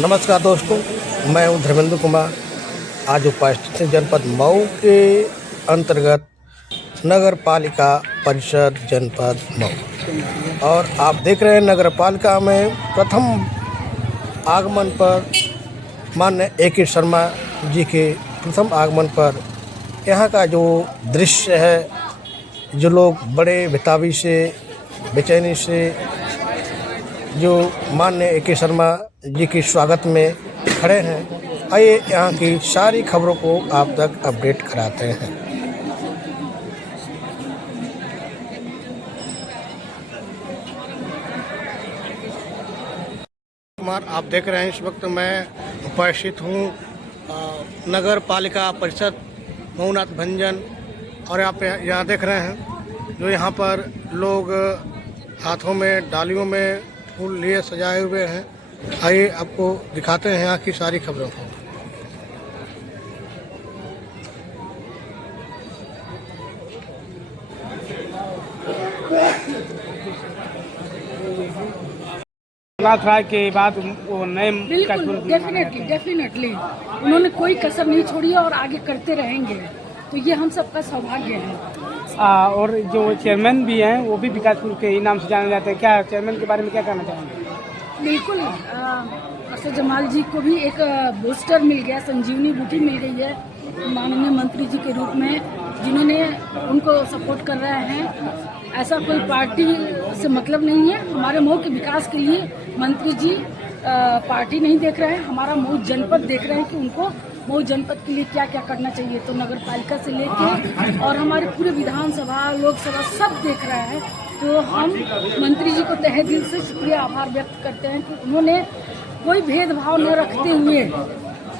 नमस्कार दोस्तों, मैं हूं धर्मेंद्र कुमार। आज उपस्थित जनपद मऊ के अंतर्गत नगर पालिका परिषद जनपद मऊ और आप देख रहे हैं नगर पालिका में प्रथम आगमन पर माननीय A.K. शर्मा जी के प्रथम आगमन पर यहाँ का जो दृश्य है, जो लोग बड़े बेताबी से बेचैनी से जो माननीय A.K. शर्मा जी के स्वागत में खड़े हैं, आइए यहाँ की सारी खबरों को आप तक अपडेट कराते हैं। कुमार, आप देख रहे हैं इस वक्त मैं उपस्थित हूँ नगर पालिका परिषद मऊनाथ भंजन और आप यहाँ देख रहे हैं जो यहाँ पर लोग हाथों में डालियों में फूल लिए सजाए हुए हैं। आइए आपको दिखाते हैं यहाँ की सारी खबरों को। राय के बाद वो नए डेफिनेटली उन्होंने कोई कसर नहीं छोड़ी है और आगे करते रहेंगे, तो ये हम सबका सौभाग्य है। और जो चेयरमैन भी हैं वो भी विकासपुर के ही नाम से जाने जाते हैं। क्या चेयरमैन के बारे में क्या कहना चाहेंगे? बिल्कुल, अरशद जमाल जी को भी एक बूस्टर मिल गया, संजीवनी बूटी मिल गई है माननीय मंत्री जी के रूप में, जिन्होंने उनको सपोर्ट कर रहे हैं। ऐसा कोई पार्टी से मतलब नहीं है। हमारे मऊ के विकास के लिए मंत्री जी पार्टी नहीं देख रहे हैं, हमारा मऊ जनपद देख रहे हैं कि उनको मऊ जनपद के लिए क्या क्या करना चाहिए। तो नगर पालिका से लेके और हमारे पूरे विधानसभा लोकसभा सब देख रहे हैं। तो हम मंत्री जी को तहे दिल से शुक्रिया आभार व्यक्त करते हैं कि उन्होंने कोई भेदभाव न रखते हुए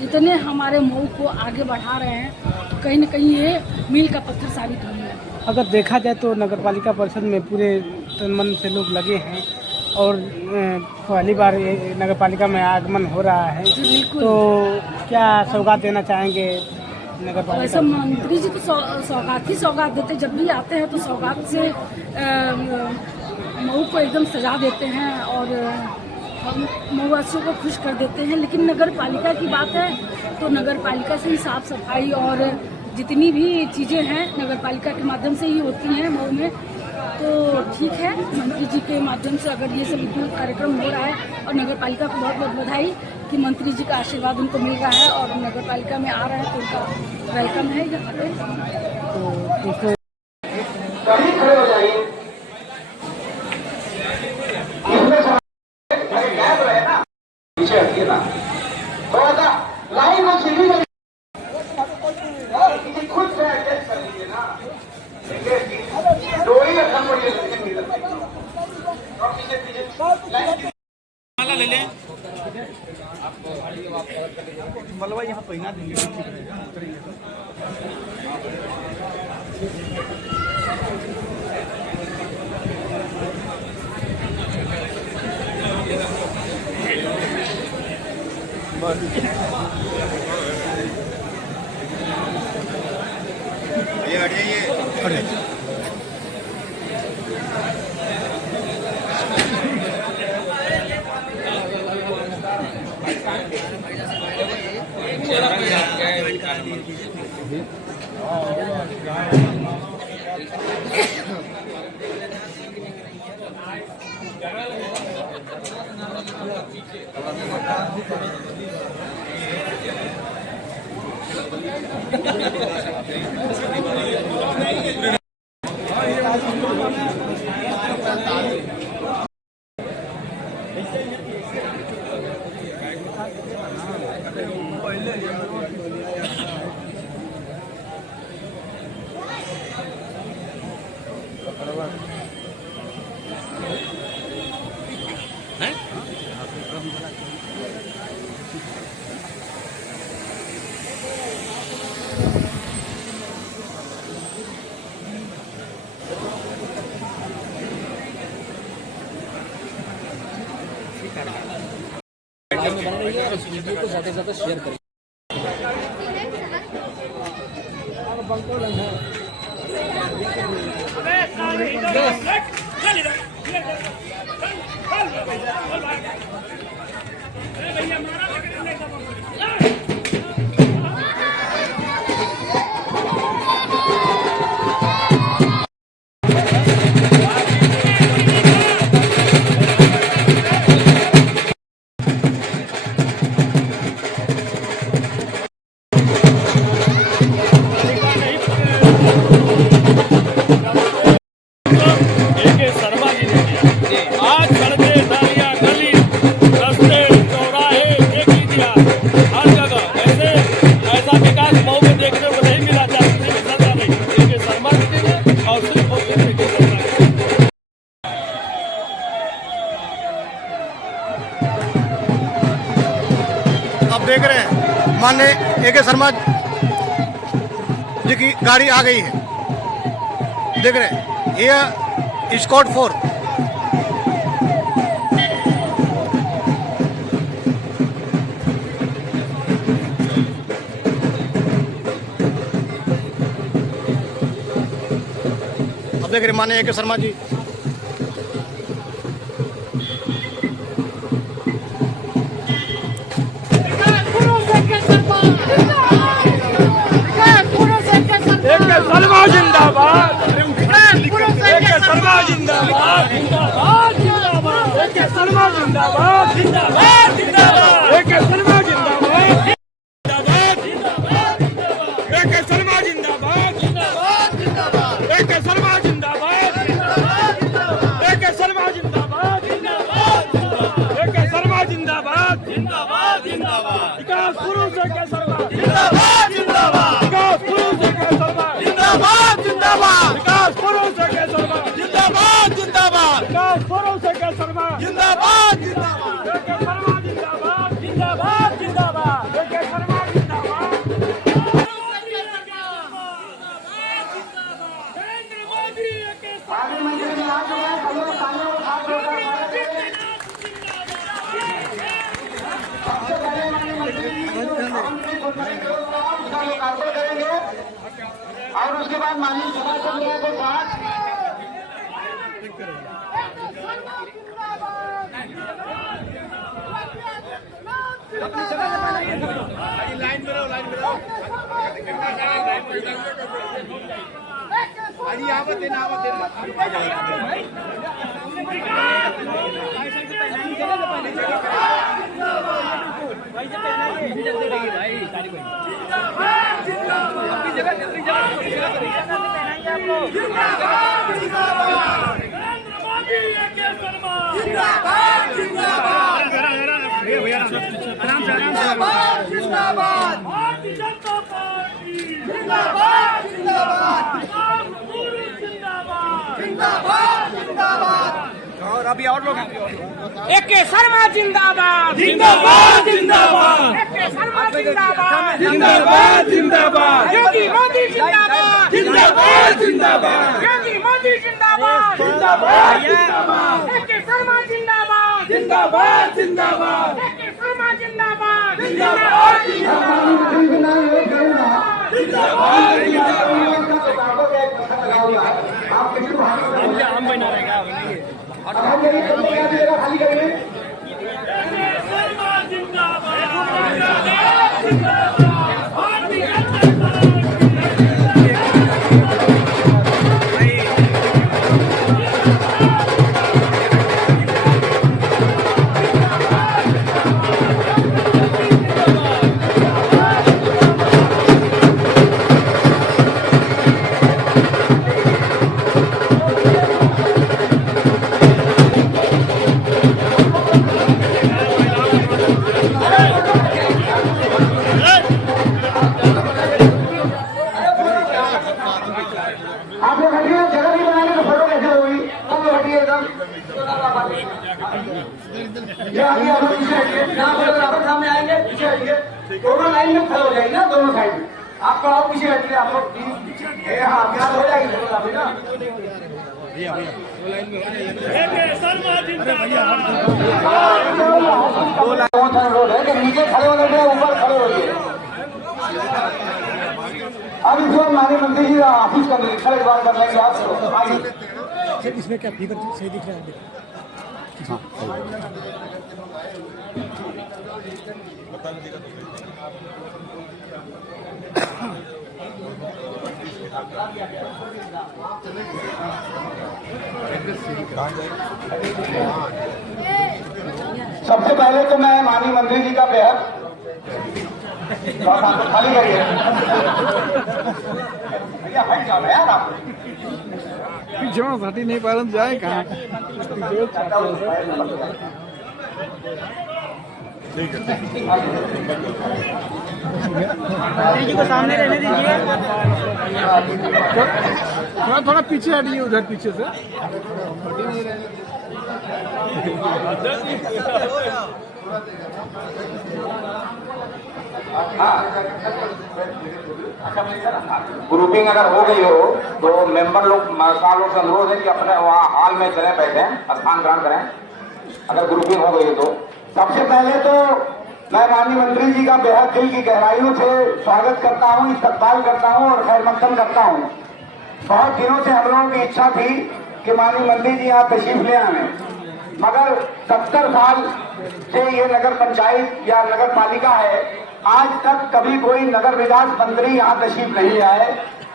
इतने हमारे मऊ को आगे बढ़ा रहे हैं। कहीं न कहीं ये मील का पत्थर साबित हुआ है। अगर देखा जाए तो नगर पालिका परिषद में पूरे तन मन से लोग लगे हैं और पहली बार नगर पालिका में आगमन हो रहा है, तो क्या सौगात देना चाहेंगे नगर पालिका? वैसे मंत्री जी तो सौगात देते, जब भी आते हैं तो सौगात से मऊ को एकदम सजा देते हैं और मऊवासियों को खुश कर देते हैं। लेकिन नगर पालिका की बात है तो नगर पालिका से ही साफ सफाई और जितनी भी चीज़ें हैं नगर पालिका के माध्यम से ही होती हैं मऊ में। तो ठीक है, मंत्री जी के माध्यम से अगर ये सब इतना कार्यक्रम हो रहा है और नगर पालिका को बहुत बहुत बधाई कि मंत्री जी का आशीर्वाद उनको मिल रहा है और नगर पालिका में आ रहे हैं, तो उनका वेलकम है यहाँ पे। ले लें मलवा यहाँ पहना देंगे। वीडियो को ज़्यादा से ज़्यादा शेयर करें। भैया देख रहे हैं माननीय AK शर्मा जी की गाड़ी आ गई है। देख रहे हैं ये स्कॉट 4। अब देख रहे हैं माननीय AK शर्मा जी। शर्मा जिंदाबाद, शर्मा जिंदाबाद, शर्मा जिंदाबाद, शर्मा जिंदाबाद, शर्मा जिंदाबाद, शर्मा जिंदाबाद, शर्मा जिंदाबाद, शर्मा जिंदाबाद, विकास पुरुष शर्मा जिंदाबाद, विकास पुरुष शर्मा जिंदाबाद, विकास पुरुष शर्मा जिंदाबाद, विकास पुरुष शर्मा जिंदाबाद, शर्मा जिंदाबाद, जिंदाबाद, शर्मा जिंदाबाद। नरेंद्र मोदी के और उसके बाद माननीय सुभाष चंद्र के साथ लाइन में रहो, लाइन में रहो। अजी आवत देना, आवत देना। और अभी और लोग AK शर्मा जिंदाबाद, जिंदाबाद, जिंदाबाद, AK शर्मा जिंदाबाद, जिंदाबाद, जिंदाबाद, योगी मोदी जिंदाबाद, जिंदाबाद, जिंदाबाद, योगी मोदी जिंदाबाद, जिंदाबाद, जिंदाबाद, AK शर्मा जिंदाबाद, जिंदाबाद, जिंदाबाद, AK शर्मा जिंदाबाद, जिंदाबाद, हम बना रहेगा आप लोग हटिए, जगह नहीं बनाने तो फोटो कैसे होगी? सब लोग हटिए एकदम। ये आगे आप लोग पीछे हटिए, जहाँ फोटो आप सामने आएंगे पीछे हटिए। दोनों लाइन में खड़े हो जाएगी ना, दोनों साइड में। आपका आप पीछे हटिए, आप लोग हाँ अभ्यास हो जाएगी फोटो काफी ना। रोड है कि नीचे खड़े होने के ऊपर खड़े होइए। अब इस वक्त माननीय मंत्री जी ऑफिस का निरीक्षण एक बार कर लेंगे आप आगे। इसमें क्या फिगर सही दिख रहा है? सबसे पहले तो मैं माननीय मंत्री जी का बेहद खाली करिए भैया, हट जाओ यार आप। पीछे घाटी नहीं पालन जाए कहाँ? जी को सामने रहने दीजिए, थोड़ा थोड़ा पीछे हटिए, उधर पीछे से। ग्रुपिंग अगर हो गई हो तो मेंबर लोग लोग से अनुरोध है कि अपने वहाँ हॉल में चले बैठे स्थान ग्रहण करें अगर ग्रुपिंग हो गई है तो। सबसे पहले तो मैं माननीय मंत्री जी का बेहद दिल की गहराइयों से स्वागत करता हूँ, इस्तकबाल करता हूँ और खैर मकदम करता हूँ। बहुत दिनों से हम लोगों की इच्छा थी कि माननीय मंत्री जी यहाँ तशरीफ ले आए, मगर 70 साल से ये नगर पंचायत या नगर पालिका है, आज तक कभी कोई नगर विकास मंत्री यहाँ तशरीफ नहीं आए।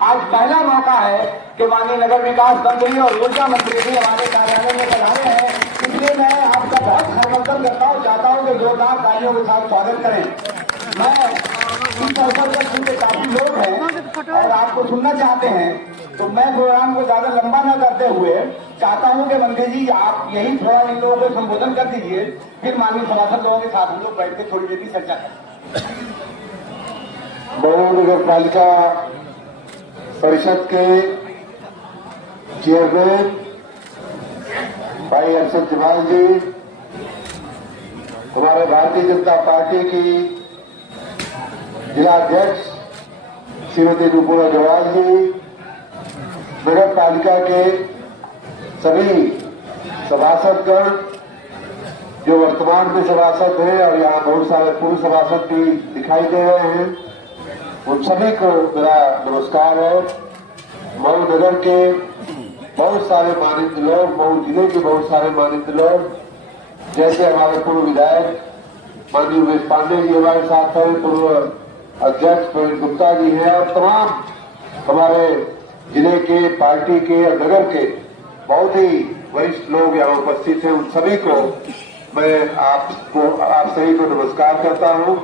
आज पहला मौका है कि माननीय नगर विकास मंत्री और ऊर्जा मंत्री भी हमारे कार्यालय में पधारे हैं, इसलिए मैं आपका बहुत खैरमकदम करता हूँ, चाहता हूँ कि जोरदार तालियों के साथ स्वागत करें। मैं इस अवसर पर चूंकि काफी लोग हैं और आपको सुनना चाहते हैं, तो मैं प्रोग्राम को ज्यादा लंबा न करते हुए चाहता हूं कि मंत्री जी आप यही थोड़ा इन लोगों को संबोधन कर दीजिए, फिर माननीय सभासद लोगों के साथ हम लोग बैठ के थोड़ी देर की चर्चा करें। मऊ नगर पालिका परिषद के चेयरमैन भाई अरशद जमाल जी, हमारे भारतीय जनता पार्टी की जिला अध्यक्ष श्रीमती रूपोला जवाल जी, नगर पालिका के सभी सभासदगण जो वर्तमान में सभासद हैं और यहाँ बहुत सारे पूर्व सभासद भी दिखाई दे रहे हैं, उन सभी को मेरा नमस्कार है। मऊ नगर के बहुत सारे मानित लोग, मऊ जिले के बहुत सारे मानित लोग, जैसे हमारे पूर्व विधायक माननीय उमेश पांडे जी हमारे साथ हैं, पूर्व अध्यक्ष प्रवीण गुप्ता जी हैं और तमाम हमारे जिले के, पार्टी के और नगर के बहुत ही वरिष्ठ लोग यहाँ उपस्थित हैं। उन सभी को मैं आप सभी को नमस्कार करता हूँ।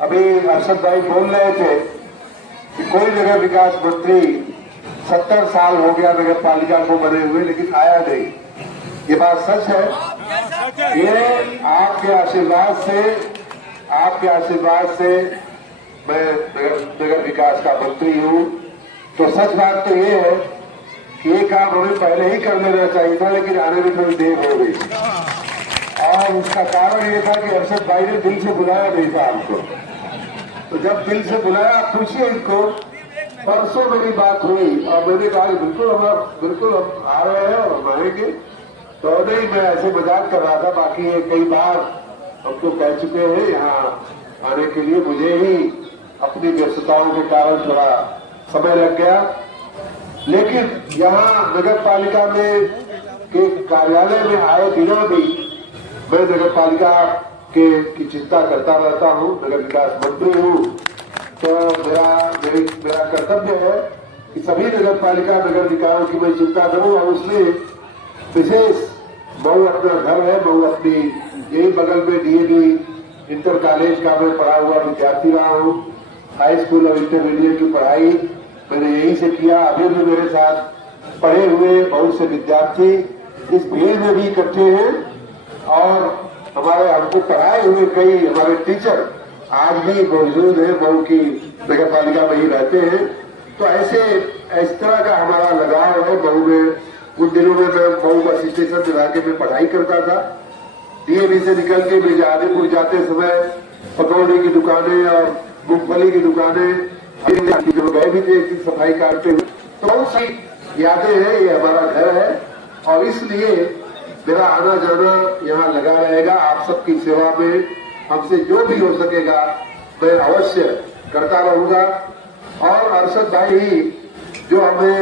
अभी अरशद भाई बोल रहे थे कि कोई नगर विकास मंत्री 70 साल हो गया नगर पालिका को बने हुए, लेकिन आया नहीं। ये बात सच है। ये आपके आशीर्वाद से मैं नगर विकास का मंत्री हूँ। तो सच बात तो ये है कि ये काम हमें पहले ही कर लेना चाहिए था, लेकिन आने में थोड़ी देर हो गई और उसका कारण ये था कि अरशद भाई ने दिल से बुलाया नहीं था हमको। तो जब दिल से बुलाया, पूछिए इनको, परसों मेरी बात हुई और मैंने कहा बिल्कुल हम आ रहे हैं और आएंगे। तो नहीं, मैं ऐसे मजाक कर रहा था। बाकी ये कई बार हम तो कह चुके हैं यहाँ आने के लिए, मुझे ही अपनी व्यस्तताओं के कारण थोड़ा समय लग गया। लेकिन यहाँ नगर पालिका में के कार्यालय में आए बिना भी मैं नगर पालिका की चिंता करता रहता हूँ, नगर विकास मंत्री हूँ। तो मेरा कर्तव्य है कि सभी नगर पालिका नगर निकायों की मैं चिंता करूँ और उसमें विशेष मऊ अपना घर है। मऊ अपनी यही बगल में डीएवी इंटर कॉलेज का मैं पढ़ा हुआ विद्यार्थी रहा हूँ। हाई स्कूल और इंटरमीडिएट की पढ़ाई मैंने यहीं से किया। अभी भी मेरे साथ पढ़े हुए बहुत से विद्यार्थी इस भीड़ में भी इकट्ठे हैं और हमारे हमको पढ़ाए हुए कई हमारे टीचर आज भी मौजूद है, मऊ की नगर पालिका में ही रहते हैं। तो इस तरह का हमारा लगाव है मऊ में। उन दिनों में मैं मऊ बस स्टेशन में जाके मैं पढ़ाई करता था। डीएवी से निकल के मिर्जापुर जाते समय पकौड़ी की दुकानें और मूंगफली की दुकानें गए भी थे सफाई काटते हुए। तो बहुत सी यादें हैं, ये हमारा घर है और इसलिए मेरा आना जाना यहाँ लगा रहेगा। आप सबकी सेवा में हमसे जो भी हो सकेगा मैं अवश्य करता रहूंगा। और अरशद भाई ही जो हमें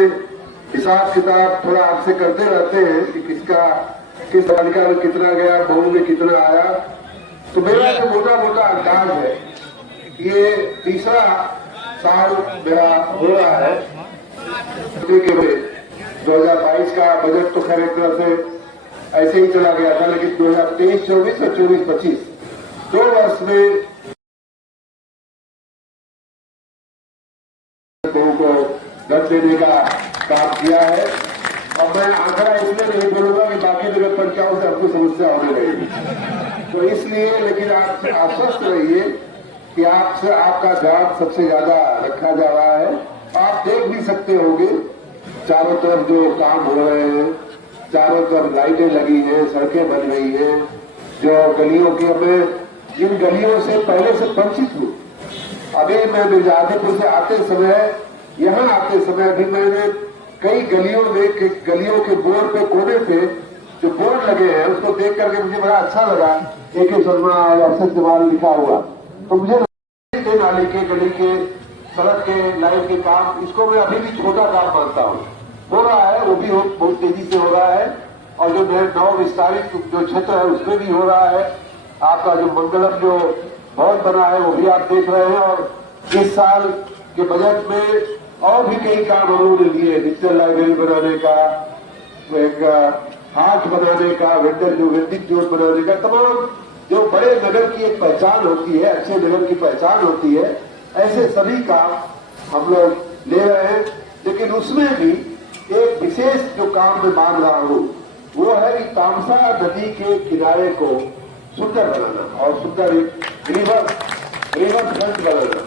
हिसाब किताब थोड़ा आपसे करते रहते हैं कि किस पालिका में कितना गया, मऊ में कितना आया। तो मेरा जो मोटा मोटा अंदाज है, ये तीसरा साल मेरा हो रहा है। 2022 का बजट तो खैर एक तरह से ऐसे ही चला गया था, लेकिन 2023-24 और 24-25 2 वर्ष में को दर्ज देने का काम किया है। और मैं आंकड़ा इसलिए नहीं बोलूंगा कि बाकी नगर पंचायतों से आपको समस्या होने लगेगी, तो इसलिए, लेकिन आप आश्वस्त रहिए कि आपका ध्यान सबसे ज्यादा रखा जा रहा है। आप देख भी सकते होंगे चारों तरफ जो काम हो रहे हैं, चारों तरफ लाइटें लगी हैं, सड़कें बन रही हैं, जो गलियों की, मैं जिन गलियों से पहले से परिचित हूँ। अभी मैं मिर्जापुर से आते समय, यहाँ आते समय भी मैंने कई गलियों के बोर्ड पे कोने पे जो बोर्ड लगे हैं उसको देख करके मुझे बड़ा अच्छा लगा। AK शर्मा और अरशद जमाल लिखा हुआ, तो मुझे नाले के, गली के, सड़क के, लाइन के काम, इसको मैं अभी भी छोटा काम मानता हूँ। हो रहा है, वो भी बहुत तेजी से हो रहा है, और जो नव विस्तारित जो क्षेत्र है उसमें भी हो रहा है। आपका जो मंगलम जो भवन बना है वो भी आप देख रहे हैं, और इस साल के बजट में और भी कई काम हम लोगों ने लिए, डिजिटल लाइब्रेरी बनाने का, एक हाट बनाने का, वेंडिंग जोन बनाने का, तमाम जो बड़े नगर की एक पहचान होती है, अच्छे नगर की पहचान होती है, ऐसे सभी काम हम लोग ले रहे हैं। लेकिन उसमें भी एक विशेष जो काम मैं मान रहा हूँ वो है कि तामसा नदी के किनारे को सुंदर बनाना, और सुंदर एक रिवर फ्रंट बनाना।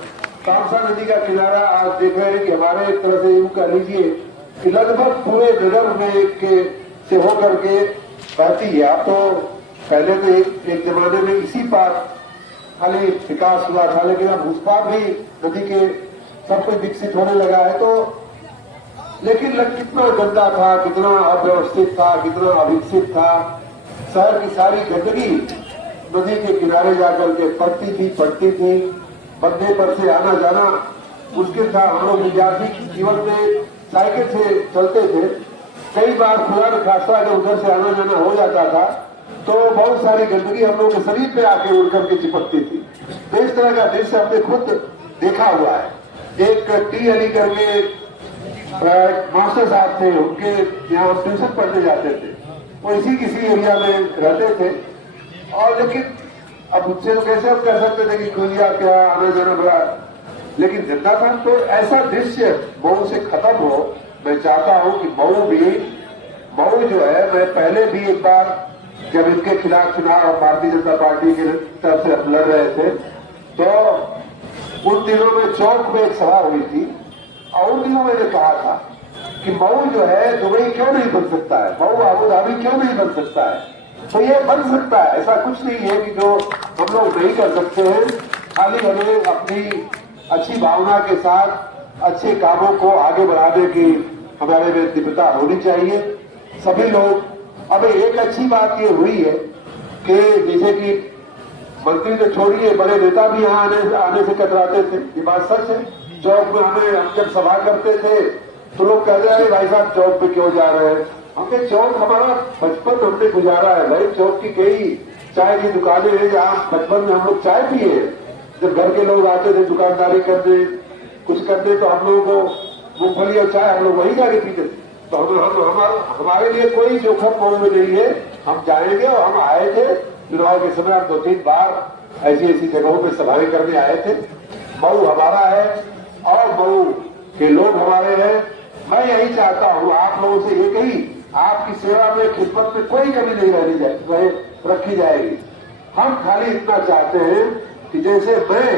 तामसा नदी का किनारा आज देख रहे हैं कि हमारे एक तरह से यूं कह लीजिए कि लगभग पूरे नगर में से होकर के बहती है। अब तो पहले तो एक जमाने में इसी पार खाली विकास हुआ था, लेकिन अब उस पार भी नदी के सब कुछ विकसित होने लगा है। तो लेकिन कितना गंदा था, कितना अव्यवस्थित था, कितना अविकसित था। शहर की सारी गंदगी नदी के किनारे जाकर के पड़ती थी। बंदे पर से आना जाना मुश्किल था। हम लोग विद्यार्थी जीवन में साइकिल से चलते थे, कई बार खुदा न खास्ता अगर उधर से आना जाना हो जाता था तो बहुत सारी गंदगी हम लोग के शरीर पे आके उड़ करके चिपकती थी। तो इस तरह का दृश्य हमने खुद देखा हुआ है। एक टी अली करके मास्टर साहब थे, उनके यहाँ ट्यूशन पढ़ने जाते थे, वो इसी किसी एरिया में रहते थे। और लेकिन अब मुझसे तो कैसे हम कह सकते थे कि खुलिया क्या आना जाना बड़ा, लेकिन जितना था तो ऐसा दृश्य मऊ से खत्म हो। मैं चाहता हूं कि मऊ जो है, मैं पहले भी एक बार जब इनके खिलाफ चुनाव और भारतीय जनता पार्टी की तरफ से हम लड़ रहे थे तो उन दिनों में चौक में एक सभा हुई थी, और उन दिनों मैंने कहा था कि मऊ जो है दुबई क्यों नहीं बन सकता है, मऊ अबू धाबी क्यों नहीं बन सकता है। तो ये बन सकता है, ऐसा कुछ नहीं है कि जो हम लोग नहीं कर सकते हैं। खाली हमें अपनी अच्छी भावना के साथ अच्छे कामों को आगे बढ़ाने की हमारे में तीव्रता होनी चाहिए। सभी लोग, अब एक अच्छी बात ये हुई है कि जैसे कि मंत्री तो छोड़िए, बड़े नेता भी यहाँ आने से कतराते थे, ये बात सच है। चौक में हम जब सभा करते थे तो लोग कहते हैं भाई साहब चौक पे क्यों जा रहे हैं। हमने चौक हमारा बचपन हमने गुजारा है भाई। चौक की कई चाय की दुकानें हैं जहाँ बचपन में हम लोग चाय पिए। जब घर के लोग आते थे दुकानदारी करने, कुछ करते, तो हम लोगों को मूंगफली और चाय हम लोग वही जाके पीते थे। तो हमारे लिए कोई जोखिम मऊ में नहीं है, हम जाएंगे। और हम आए थे चुनाव के समय, हम 2-3 बार ऐसी जगहों पे सभाएं करने आए थे। मऊ हमारा है और मऊ के लोग हमारे हैं। मैं यही चाहता हूँ आप लोगों से, एक ही आपकी सेवा में, खिदमत में कोई कमी नहीं रखी जाएगी। हम खाली इतना चाहते हैं कि जैसे मैं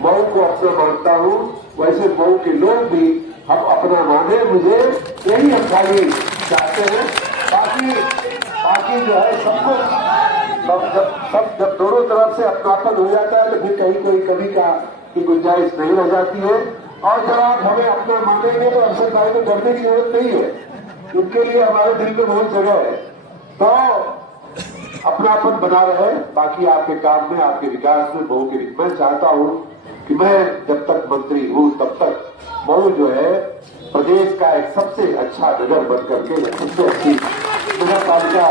मऊ को अपना मानता हूँ वैसे मऊ के लोग भी हम अपना माने, मुझे यही हम खाली चाहते हैं। बाकी जो है सबको जब दोनों तरफ से अपनापन हो जाता है तो फिर कहीं कोई कमी की गुंजाइश नहीं रह जाती है। और जब आप हमें अपना मानेंगे तो अरशद भाई को डरने की जरूरत नहीं है, उनके लिए हमारे दिल में बहुत जगह है। तो अपनापन बना रहे, बाकी आपके काम में, आपके विकास में, मऊ के मैं चाहता हूँ कि मैं जब तक मंत्री हूँ तब तक मऊ जो है प्रदेश का एक सबसे अच्छा नगर बन करके, सबसे अच्छी नगर पालिका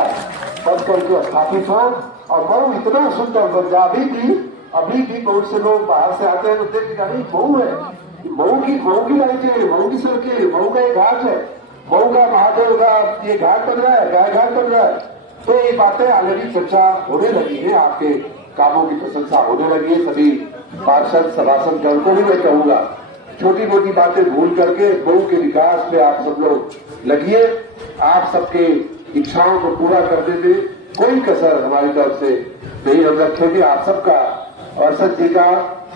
बन करके स्थापित हो। और मऊ इतना सुंदर बन जाए। अभी भी बहुत से लोग बाहर से आते हैं तो देखते हैं मऊ है, मऊ की लाइटें, मऊ की सड़कें, मऊ का एक घाट है, मऊ का महादेव का ये घाट बन रहा है, गाय घाट बन रहा है। तो ये बातें ऑलरेडी चर्चा होने लगी है, आपके कामों की प्रशंसा होने लगी है। सभी पार्षद सभासद गण को भी मैं कहूंगा, छोटी मोटी बातें भूल करके मऊ के विकास में आप सब लोग लगिए। आप सबके इच्छाओं को पूरा करने में कोई कसर हमारी तरफ से नहीं हम रखेंगे। आप सबका, अरशद जी का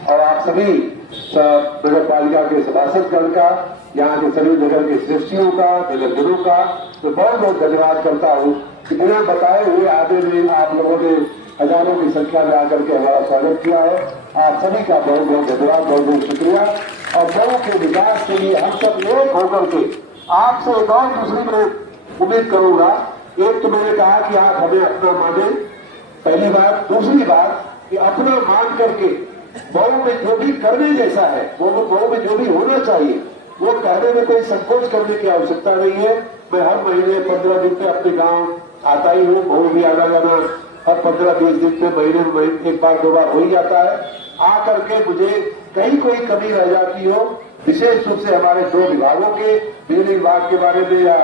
और आप सभी नगर पालिका के सभासद गण का, यहाँ के सभी नगर के श्रेष्ठियों का, नगरजनों का मैं बहुत बहुत धन्यवाद करता हूँ कि बिना बताए हुए आगे में आप लोगों ने हजारों की संख्या में आकर के हमारा स्वागत किया है। आप सभी का बहुत बहुत धन्यवाद, बहुत बहुत शुक्रिया। और मऊ के विकास के लिए हम सब एक होकर के आपसे एक और दूसरी मैं उम्मीद करूंगा। एक तो मैंने कहा कि आप हमें अपना माने, पहली बात। दूसरी बात कि अपना मान करके मऊ में जो भी करने जैसा है, वो मऊ में जो भी होना चाहिए, वो कहने में कोई संकोच करने की आवश्यकता नहीं है। मैं हर महीने 15 दिन पे अपने गांव आता ही हूँ। मऊ भी आना जाना हर 15-20 दिन पे, महीने में एक बार 2 बार हो ही जाता है। आकर के मुझे कहीं कोई कमी रह जाती हो, विशेष रूप से हमारे 2 विभागों के, बिजली विभाग के बारे में या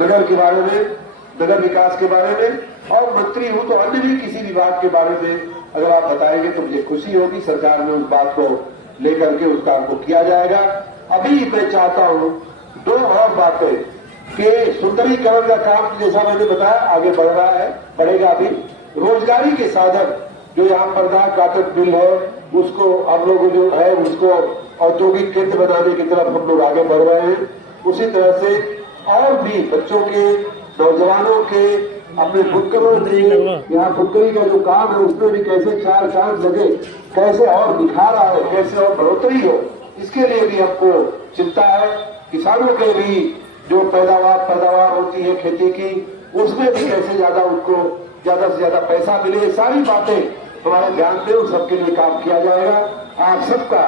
नगर के बारे में, नगर विकास के बारे में, और मंत्री हूं तो अन्य भी किसी विभाग के बारे में अगर आप बताएंगे तो मुझे खुशी होगी। सरकार में उस बात को लेकर के उस काम को किया जाएगा। अभी मैं चाहता हूं 2 और बातें कि सुंदरीकरण का काम जैसा मैंने बताया आगे बढ़ रहा है, बढ़ेगा भी। रोजगारी के साधन जो यहाँ पर काटन मिल है, उसको हम लोग जो है उसको औद्योगिक केंद्र बनाने की तरफ हम लोग आगे बढ़ रहे हैं। उसी तरह से और भी बच्चों के, नौजवानों के, अपने फुटकरों के, यहाँ फुटकरी का जो काम है उसमें भी कैसे 4 चांद लगे, कैसे और निखार आए, कैसे और बढ़ोतरी हो, इसके लिए भी हमको चिंता है। किसानों के भी जो पैदावार होती है खेती की, उसमें भी कैसे ज्यादा उनको ज्यादा से ज्यादा पैसा मिले, ये सारी बातें हमारे ध्यान में, उन सबके लिए काम किया जाएगा। आप सबका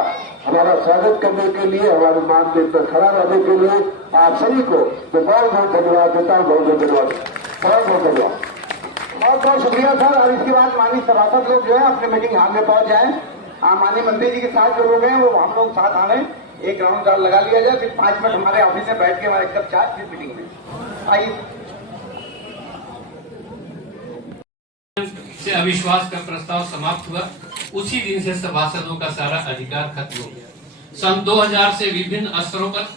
हमारा स्वागत करने के लिए, हमारे मान पर खड़ा रहने के लिए आप सभी को मैं बहुत बहुत धन्यवाद देता हूँ। बहुत बहुत धन्यवाद, बहुत बहुत धन्यवाद, बहुत बहुत शुक्रिया सर। और इसके बाद माननीय सभासद लोग जो है अपने मीटिंग हाल में पहुंच जाए। माननीय मंत्री जी के साथ जो लोग हैं वो हम लोग साथ आ रहे हैं। एक राउंड लगा लिया जाए, फिर 5 मिनट हमारे ऑफिस में बैठ के हमारे कप चाय, फिर मीटिंग में आइए। से अविश्वास का प्रस्ताव समाप्त हुआ, उसी दिन से सभासदों का सारा अधिकार खत्म हो गया। सन 2000 से विभिन्न स्तरों पर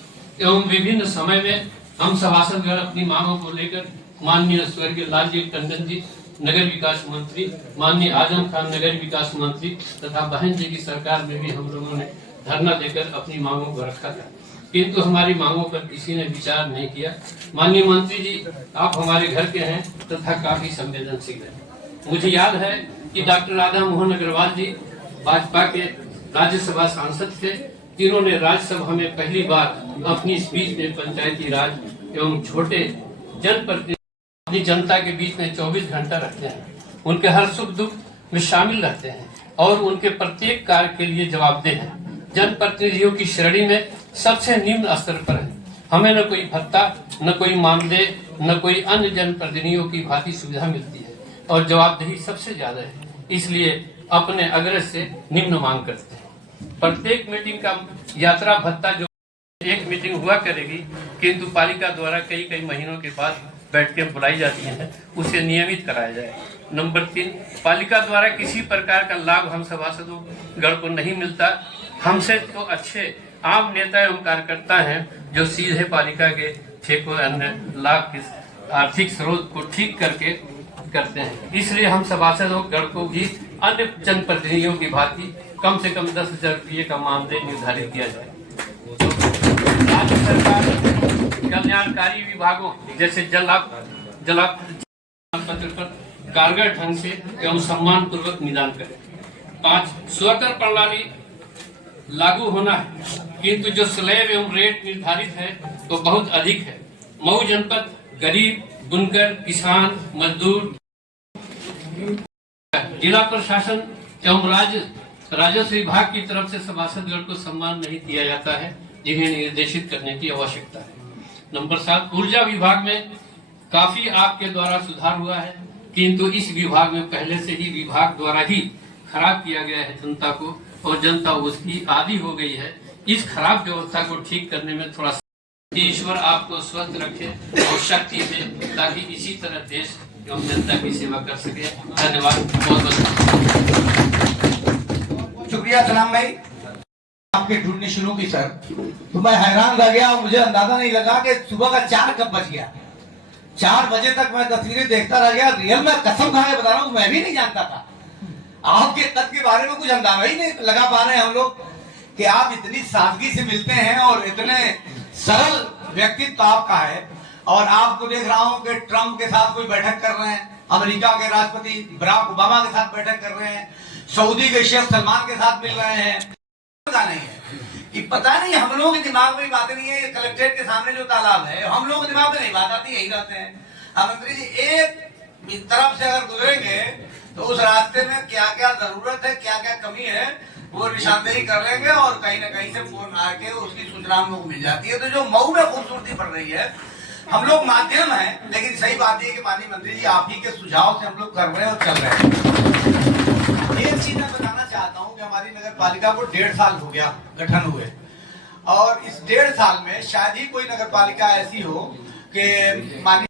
एवं विभिन्न समय में हम सभासदगण अपनी मांगों को लेकर माननीय स्वर्गीय लालजी टंडन जी नगर विकास मंत्री, माननीय आजम खान नगर विकास मंत्री तथा बहन जी की सरकार में भी हम लोगों ने धरना देकर अपनी मांगों को रखा था, किंतु हमारी मांगों पर किसी ने विचार नहीं किया। माननीय मंत्री जी, आप हमारे घर के हैं तथा काफी संवेदनशील हैं। मुझे याद है कि डॉक्टर राधा मोहन अग्रवाल जी भाजपा के राज्यसभा सांसद थे, जिन्होंने राज्यसभा में पहली बार अपनी स्पीच में पंचायती राज एवं छोटे जनप्रतिनिधि अपनी जनता के बीच में 24 घंटा रखते हैं, उनके हर सुख दुख में शामिल रहते हैं और उनके प्रत्येक कार्य के लिए जवाबदेह हैं। जनप्रतिनिधियों की श्रेणी में सबसे निम्न स्तर पर है। हमें न कोई भत्ता, न कोई मानदेय, न कोई अन्य जनप्रतिनिधियों की भांति सुविधा मिलती है और जवाबदेही सबसे ज्यादा है, इसलिए अपने अग्रज से निम्न मांग करते हैं। प्रत्येक मीटिंग का यात्रा भत्ता जो एक मीटिंग हुआ करेगी, किंतु पालिका द्वारा कई कई महीनों के बाद बैठकें बुलाई जाती हैं, उसे नियमित कराया जाए। नंबर 3, पालिका द्वारा किसी प्रकार का लाभ हम सभासदों गण को नहीं मिलता। हमसे तो अच्छे आम नेता एवं कार्यकर्ता हैं जो सीधे पालिका के ठेकों अन्य लाभ के आर्थिक स्रोत को ठीक करके करते हैं। इसलिए हम सभासदों गण को भी अन्य जनप्रतिनिधियों की भांति कम से कम 10,000 रुपये का मानदेय निर्धारित किया जाए। राज्य सरकार कल्याणकारी विभागों जैसे जलापूर्ति पत्र पर कारगर ढंग से एवं सम्मान पूर्वक निदान करें। 5, स्वकर प्रणाली लागू होना है, किंतु जो स्लैब एवं रेट निर्धारित है वो तो बहुत अधिक है। मऊ जनपद गरीब, बुनकर, किसान, मजदूर, जिला प्रशासन एवं राजस्व विभाग की तरफ से सभासदगण को सम्मान नहीं दिया जाता है, जिन्हें निर्देशित करने की आवश्यकता है। नंबर 7, ऊर्जा विभाग में काफी आपके द्वारा सुधार हुआ है, किंतु इस विभाग में पहले से ही विभाग द्वारा ही खराब किया गया है जनता को, और जनता उसकी आदी हो गई है। इस खराब व्यवस्था को ठीक करने में थोड़ा ईश्वर आपको स्वस्थ रखे और शक्ति दे, ताकि इसी तरह देश एवं जनता की सेवा कर सके। धन्यवाद, बहुत बहुत शुक्रिया सलाम भाई। आपके ढूंढनी शुरू की सर, तो मैं हैरान रह गया और मुझे अंदाजा नहीं लगा कि सुबह का 4 कब बज गया। 4 बजे तक मैं तस्वीरें देखता रह गया। रियल में कसम खा के बता रहा हूँ, मैं भी नहीं जानता था। आपके कद के बारे में कुछ अंदाजा ही नहीं लगा पा रहे हैं हम लोग कि आप इतनी सादगी से मिलते हैं और इतने सरल व्यक्तित्व आपका है। और आपको देख रहा हूं कि ट्रम्प के साथ कोई बैठक कर रहे हैं, अमेरिका के राष्ट्रपति बराक ओबामा के साथ बैठक कर रहे हैं, सऊदी के शेख सलमान के साथ मिल रहे हैं। पता नहीं है कि पता नहीं हम लोगों के दिमाग में बात नहीं है। कलेक्ट्रेट के सामने जो तालाब है हम लोगों के दिमाग में नहीं बात आती, यही रहते हैं। मंत्री जी एक तरफ से अगर गुजरेंगे तो उस रास्ते में क्या क्या जरूरत है, क्या क्या कमी है, वो निशानदेही कर लेंगे और कहीं ना कहीं से फोन आके उसकी सूचना हम लोग मिल जाती है। तो जो मऊ में खूबसूरती बढ़ रही है, हम लोग माध्यम हैं, लेकिन सही बात है कि माननीय मंत्री जी आप ही के सुझाव से हम लोग कर रहे हैं और चल रहे हैं। एक चीज मैं बताना चाहता हूँ कि हमारी नगर पालिका को 1.5 साल हो गया गठन हुए, और इस 1.5 साल में शायद ही कोई नगर पालिका ऐसी हो कि माननीय,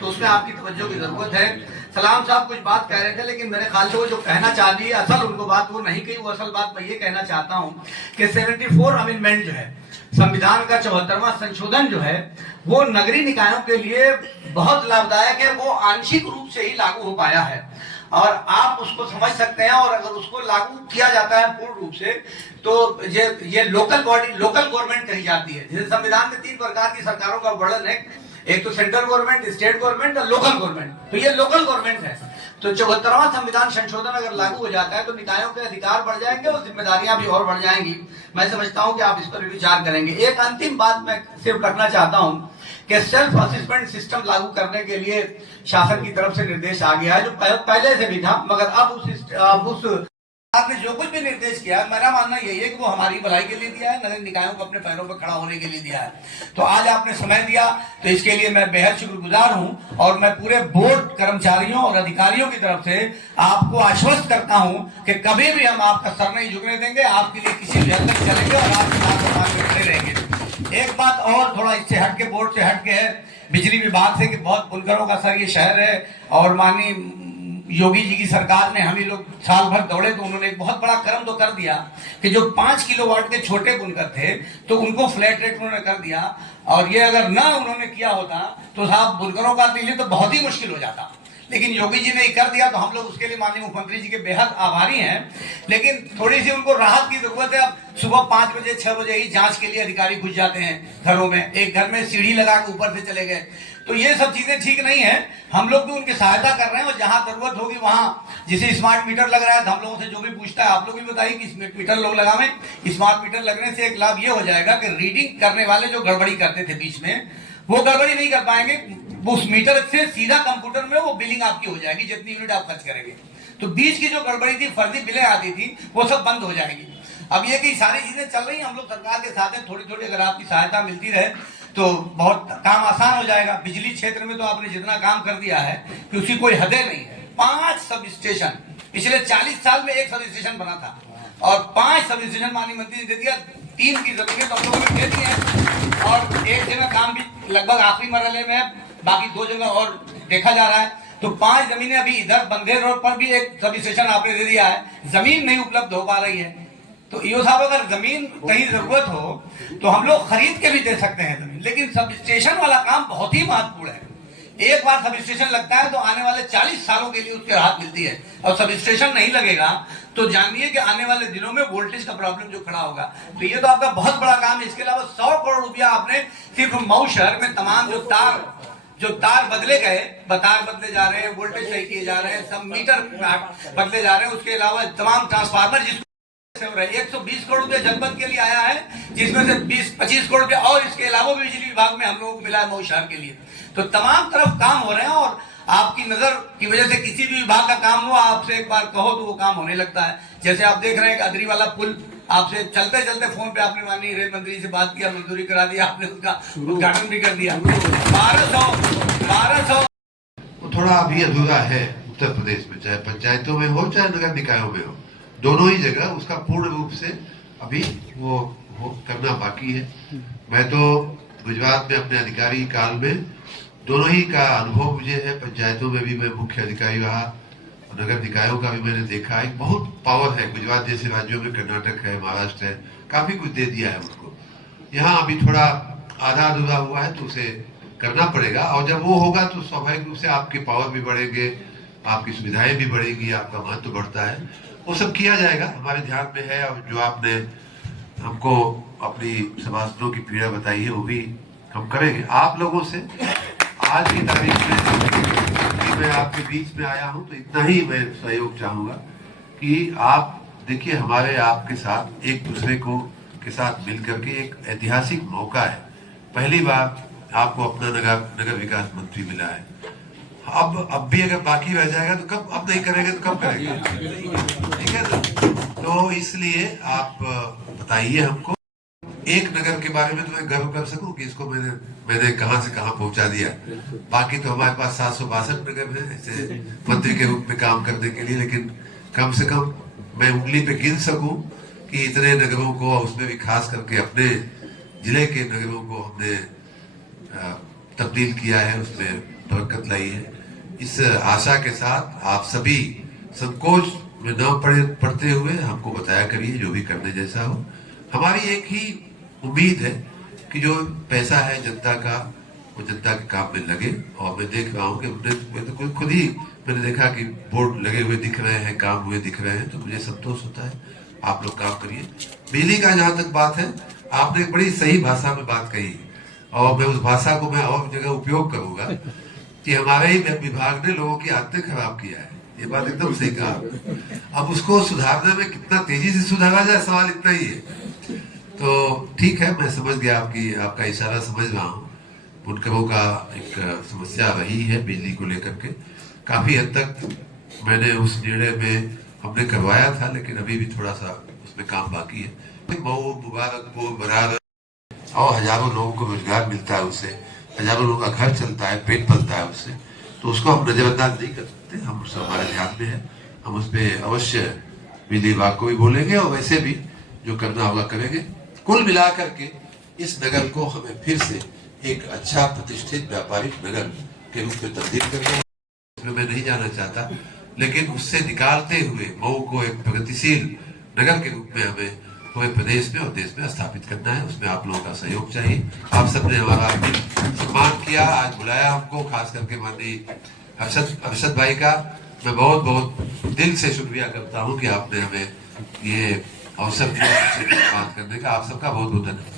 तो उसमें आपकी तवज्जो की जरूरत है। सलाम साहब कुछ बात कह रहे थे, लेकिन मेरे ख्याल से वो जो कहना चाह रही है असल उनको बात वो नहीं कही। वो असल बात मैं ये कहना चाहता हूँ कि 74 अमेंडमेंट जो है, संविधान का 74वां संशोधन जो है, वो नगरीय निकायों के लिए बहुत लाभदायक है। वो आंशिक रूप से ही लागू हो पाया है और आप उसको समझ सकते हैं, और अगर उसको लागू किया जाता है पूर्ण रूप से तो ये लोकल बॉडी, लोकल गवर्नमेंट कही जाती है। जैसे संविधान में 3 प्रकार की सरकारों का वर्णन है, एक तो सेंट्रल गवर्नमेंट, स्टेट गवर्नमेंट और लोकल गवर्नमेंट। तो ये लोकल गवर्नमेंट है। तो 74वां संविधान संशोधन अगर लागू हो जाता है तो निकायों के अधिकार बढ़ जाएंगे और जिम्मेदारियां भी और बढ़ जाएंगी। मैं समझता हूं कि आप इस पर विचार करेंगे। एक अंतिम बात मैं सिर्फ रखना चाहता हूं कि सेल्फ असेसमेंट सिस्टम लागू करने के लिए शासन की तरफ से निर्देश आ गया है, जो पहले से भी था, मगर अब उस आपने जो कुछ भी निर्देश किया, मेरा मानना यही है कि वो हमारी भलाई के लिए दिया है, नगर निकायों को अपने पैरों पर खड़ा होने के लिए दिया है। तो आज आपने समय दिया तो इसके लिए मैं बेहद शुक्रगुजार हूं, और मैं पूरे बोर्ड कर्मचारियों और अधिकारियों की तरफ से आपको आश्वस्त करता हूं कि कभी भी हम आपका सर नहीं झुकने देंगे, आपके लिए किसी भी हद तक चलेंगे और आपके साथ खड़े रहेंगे। एक बात और थोड़ा इससे हटके, बोर्ड से हटके है, बिजली विभाग से कि बहुत बुनकरों का सर ये शहर है, और माननीय योगी जी की सरकार में हम ही लोग साल भर दौड़े तो उन्होंने एक बहुत बड़ा कर्म तो कर दिया कि जो 5 किलोवाट के छोटे बुनकर थे तो उनको फ्लैट रेट उन्होंने कर दिया। और ये अगर ना उन्होंने किया होता तो साहब बुनकरों का लिए तो बहुत ही मुश्किल हो जाता, लेकिन योगी जी ने कर दिया, तो हम लोग उसके लिए माननीय मुख्यमंत्री जी के बेहद आभारी हैं। लेकिन थोड़ी सी उनको राहत की जरूरत है। अब सुबह 5 बजे 6 बजे ही जांच के लिए अधिकारी घुस जाते हैं घरों में, एक घर में सीढ़ी लगा के ऊपर से चले गए, तो ये सब चीजें ठीक नहीं है। हम लोग भी उनकी सहायता कर रहे हैं, और जहां जरूरत होगी वहां, जिसे स्मार्ट मीटर लग रहा है तो हम लोगों से जो भी पूछता है आप लोग भी बताइए कि स्मार्ट मीटर लोग लगावें। स्मार्ट मीटर लगने से एक लाभ ये हो जाएगा कि रीडिंग करने वाले जो गड़बड़ी करते थे बीच में, वो गड़बड़ी नहीं कर पाएंगे। उस मीटर से सीधा कंप्यूटर में वो बिलिंग आपकी हो जाएगी जितनी यूनिट आप खर्च करेंगे। तो बीच की जो गड़बड़ी थी, फर्जी बिलें आती थी, वो सब बंद हो जाएगी। अब ये कि सारी चीजें चल रही हैं, हम लोग सरकार के साथ हैं, थोड़ी थोड़ी अगर आपकी सहायता मिलती रहे तो बहुत काम आसान हो जाएगा। बिजली क्षेत्र में तो आपने जितना काम कर दिया है कि उसकी कोई हदें नहीं है। 5 सब स्टेशन, पिछले 40 साल में 1 सब स्टेशन बना था, और 5 सब स्टेशन माननीय मंत्री ने दे दिया। 3 की जमीनें तो हम लोगों ने दे दी है, और एक जगह काम भी लगभग आखिरी मरहले में है, बाकी 2 जगह और देखा जा रहा है। तो 5 जमीनें अभी इधर बंदेर रोड पर भी एक सब स्टेशन आपने दे दिया है, जमीन नहीं उपलब्ध हो पा रही है। तो ईओ साहब अगर जमीन कहीं जरूरत हो तो हम लोग खरीद के भी दे सकते हैं जमीन, लेकिन सब स्टेशन वाला काम बहुत ही महत्वपूर्ण है। एक बार सब स्टेशन लगता है तो आने वाले 40 सालों के लिए उसकी राहत मिलती है, और सब स्टेशन नहीं लगेगा तो जानिए कि आने वाले दिनों में वोल्टेज का प्रॉब्लम जो खड़ा होगा। तो ये तो आपका बहुत बड़ा काम है। इसके अलावा 100 करोड़ रुपया आपने सिर्फ मऊ शहर में तमाम जो तार बदले गए, तार बदले जा रहे हैं, वोल्टेज सही किए जा रहे हैं, सब मीटर बदले जा रहे हैं, उसके अलावा तमाम ट्रांसफार्मर जिसको 120 करोड़ रुपया जनपद के लिए आया है, जिसमें से 20-25 करोड़ रुपया और इसके अलावा भी बिजली विभाग में हम लोगों को मिला है मऊ शहर के लिए। तो तमाम तरफ काम हो रहे हैं, और आपकी नजर की वजह से किसी भी विभाग का काम हो, आपसे एक बार कहो तो वो काम होने लगता है। जैसे आप देख रहे हैं अदरी वाला पुल, आपसे चलते चलते फोन पे आपने माननीय रेल मंत्री से बात किया, मंजूरी करा दिया, आपने उसका उद्घाटन भी कर दिया। 1200 थोड़ा अभी अधूरा है उत्तर प्रदेश में, चाहे पंचायतों में हो चाहे नगर निकायों में हो, दोनों ही जगह उसका पूर्ण रूप से अभी वो करना बाकी है। मैं तो गुजरात में अपने अधिकारी काल में दोनों ही का अनुभव मुझे है। पंचायतों में भी मैं मुख्य अधिकारी रहा, और नगर निकायों का भी मैंने देखा। एक बहुत पावर है गुजरात जैसे राज्यों में, कर्नाटक है, महाराष्ट्र है, काफी कुछ दे दिया है उनको। यहाँ अभी थोड़ा आधा अधूरा हुआ है तो उसे करना पड़ेगा, और जब वो होगा तो स्वाभाविक रूप से आपकी पावर भी बढ़ेंगे, आपकी सुविधाएं भी बढ़ेंगी, आपका महत्व बढ़ता है। वो सब किया जाएगा, हमारे ध्यान में है। और जो आपने हमको अपनी सभासदों की पीड़ा बताई है वो भी हम करेंगे। आप लोगों से आज की तारीख में मैं आपके बीच में आया हूं तो इतना ही मैं सहयोग चाहूंगा कि आप देखिए हमारे आपके साथ एक दूसरे को के साथ मिलकर के एक ऐतिहासिक मौका है। पहली बार आपको अपना नगर विकास मंत्री मिला है। अब भी अगर बाकी रह जाएगा तो कब, अब नहीं करेंगे तो कब करेंगे, ठीक है ना? तो इसलिए आप बताइए हमको एक नगर के बारे में तो मैं गर्व कर सकूं कि इसको मैंने कहां से कहां पहुंचा दिया। बाकी तो हमारे पास 762 नगर है ऐसे मंत्री के रूप में काम करने के लिए, लेकिन कम से कम मैं उंगली पे गिन सकूं कि इतने नगरों को, उसमें भी खास करके अपने जिले के नगरों को हमने तब्दील किया है, उसमें बरकत लाई है। इस आशा के साथ आप सभी संकोच में न पड़ते हुए हमको बताया करिए जो भी करने जैसा हो। हमारी एक ही उम्मीद है कि जो पैसा है जनता का वो जनता के काम में लगे। और मैं देख रहा हूँ कि मैं तो खुद ही मैंने देखा कि बोर्ड लगे हुए दिख रहे हैं, काम हुए दिख रहे हैं, तो मुझे संतोष होता है। आप लोग काम करिए। बिजली का जहां तक बात है, आपने बड़ी सही भाषा में बात कही और मैं उस भाषा को मैं और जगह उपयोग करूंगा कि हमारे ही विभाग ने लोगों की आदतें खराब किया है। ये बात एकदम सही कहा। अब उसको सुधारने में कितना तेजी से सुधारा जाए, सवाल इतना ही है। तो ठीक है, मैं समझ गया आपका इशारा समझ रहा हूँ। बुनकरों का एक समस्या रही है बिजली को लेकर के, काफी हद तक मैंने उस निर्णय में हमने करवाया था, लेकिन अभी भी थोड़ा सा उसमें काम बाकी है। मऊ, मुबारकपुर, बरार और हजारों लोगों को रोजगार मिलता है उससे, हजारों लोगों का घर चलता है, पेट पलता है उससे, तो उसको हम नजरअंदाज नहीं कर सकते। हम सब हमारे ध्यान में है, हम उस पर अवश्य बिजली विभाग को भी बोलेंगे और वैसे भी जो करना होगा करेंगे। कुल मिलाकर के इस नगर को हमें फिर से एक अच्छा प्रतिष्ठित व्यापारिक नगर के रूप में तब्दील करना है। इसमें मैं नहीं जाना चाहता, लेकिन उससे निकालते हुए मऊ को एक प्रगतिशील नगर के रूप में हमें पूरे प्रदेश में और देश में स्थापित करना है। उसमें आप लोगों का सहयोग चाहिए। आप सबने हमारा सम्मान किया, आज बुलाया हमको, खास करके माननीय अरशद भाई का मैं बहुत बहुत दिल से शुक्रिया करता हूँ कि आपने हमें ये अवसर दिया बात करने का। आप सबका बहुत बहुत धन्यवाद।